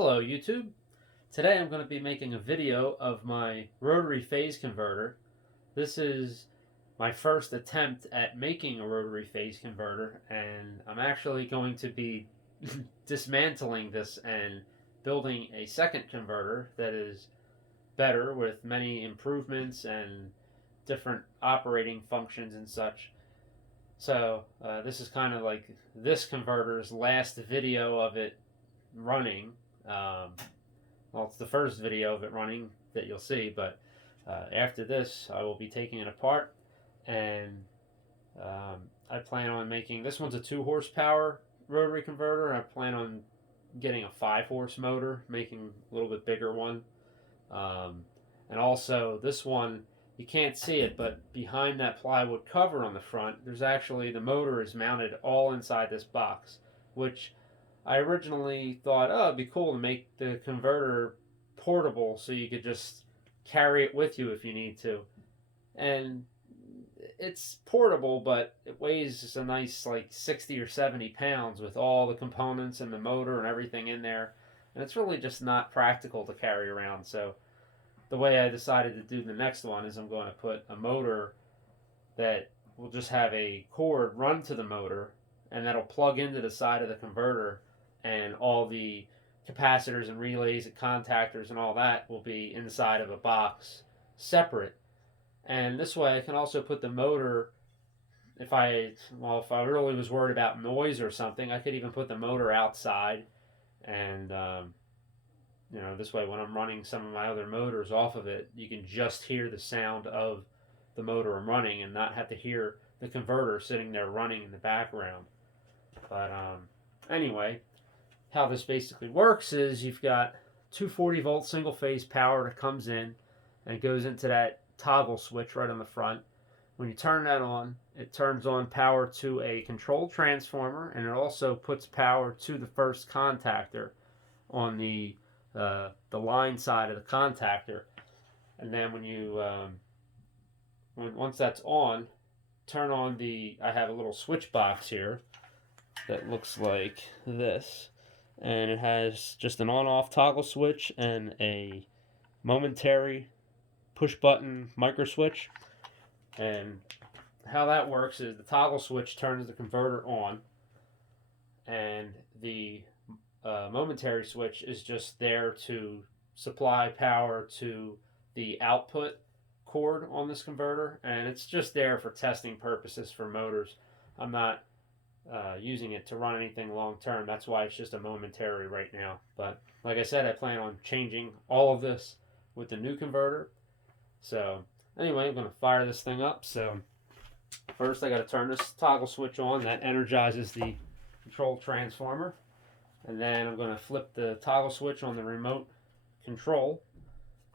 Hello YouTube. Today I'm going to be making a video of my rotary phase converter. This is my first attempt at making a rotary phase converter, and I'm actually going to be dismantling this and building a second converter that is better with many improvements and different operating functions and such. So this is kind of like this converter's last video of it running. Um, well, it's the first video of it running that you'll see, but after this, I will be taking it apart, and I plan on making this one's a 2 horsepower rotary converter. I plan on getting a 5 horse motor, making a little bit bigger one, and also this one. You can't see it, but behind that plywood cover on the front, there's actually the motor is mounted all inside this box, which I originally thought, oh, it'd be cool to make the converter portable so you could just carry it with you if you need to. And it's portable, but it weighs just a nice like 60 or 70 pounds with all the components and the motor and everything in there. And it's really just not practical to carry around. So the way I decided to do the next one is I'm going to put a motor that will just have a cord run to the motor, and that'll plug into the side of the converter, and all the capacitors and relays and contactors and all that will be inside of a box separate. And this way I can also put the motor, if I really was worried about noise or something, I could even put the motor outside, and this way when I'm running some of my other motors off of it, you can just hear the sound of the motor I'm running and not have to hear the converter sitting there running in the background. But anyway, how this basically works is you've got 240-volt single phase power that comes in and goes into that toggle switch right on the front. When you turn that on, it turns on power to a control transformer, and it also puts power to the first contactor on the line side of the contactor. And then when you once that's on, turn on I have a little switch box here that looks like this, and it has just an on-off toggle switch and a momentary push button micro switch. And how that works is the toggle switch turns the converter on, and the momentary switch is just there to supply power to the output cord on this converter, and it's just there for testing purposes for motors. I'm not using it to run anything long term. That's why it's just a momentary right now. But like I said, I plan on changing all of this with the new converter. So anyway, I'm going to fire this thing up. So first I got to turn this toggle switch on. That energizes the control transformer. And then I'm going to flip the toggle switch on the remote control.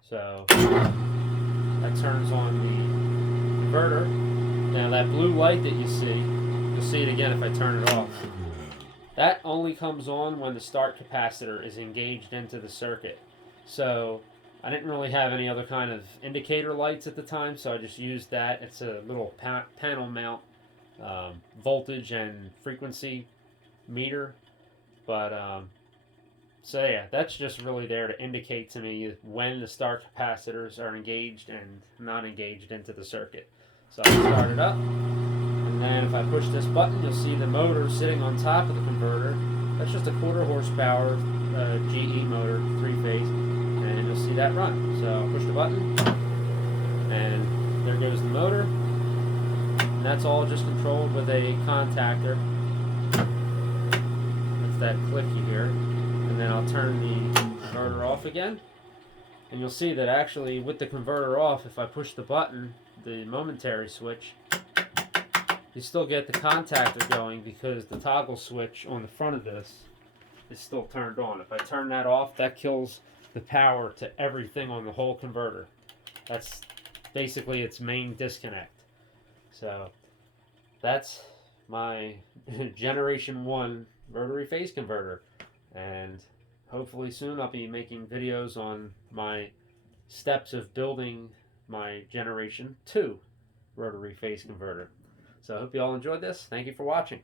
So that turns on the converter. Now that blue light that you see, you'll see it again if I turn it off. That only comes on when the start capacitor is engaged into the circuit. So I didn't really have any other kind of indicator lights at the time, so I just used that. It's a little panel mount voltage and frequency meter. But so yeah, that's just really there to indicate to me when the start capacitors are engaged and not engaged into the circuit. So I'll start it up, and then if I push this button, you'll see the motor sitting on top of the converter. That's just a 1/4 horsepower GE motor, 3-phase, and you'll see that run. So I'll push the button, and there goes the motor. And that's all just controlled with a contactor. That click you hear, and then I'll turn the converter off again, and you'll see that actually with the converter off, if I push the button, the momentary switch, you still get the contactor going because the toggle switch on the front of this is still turned on. If I turn that off, that kills the power to everything on the whole converter. That's basically its main disconnect. So that's my Generation 1 rotary phase converter, and hopefully soon I'll be making videos on my steps of building my Generation 2 rotary phase converter. So I hope you all enjoyed this. Thank you for watching.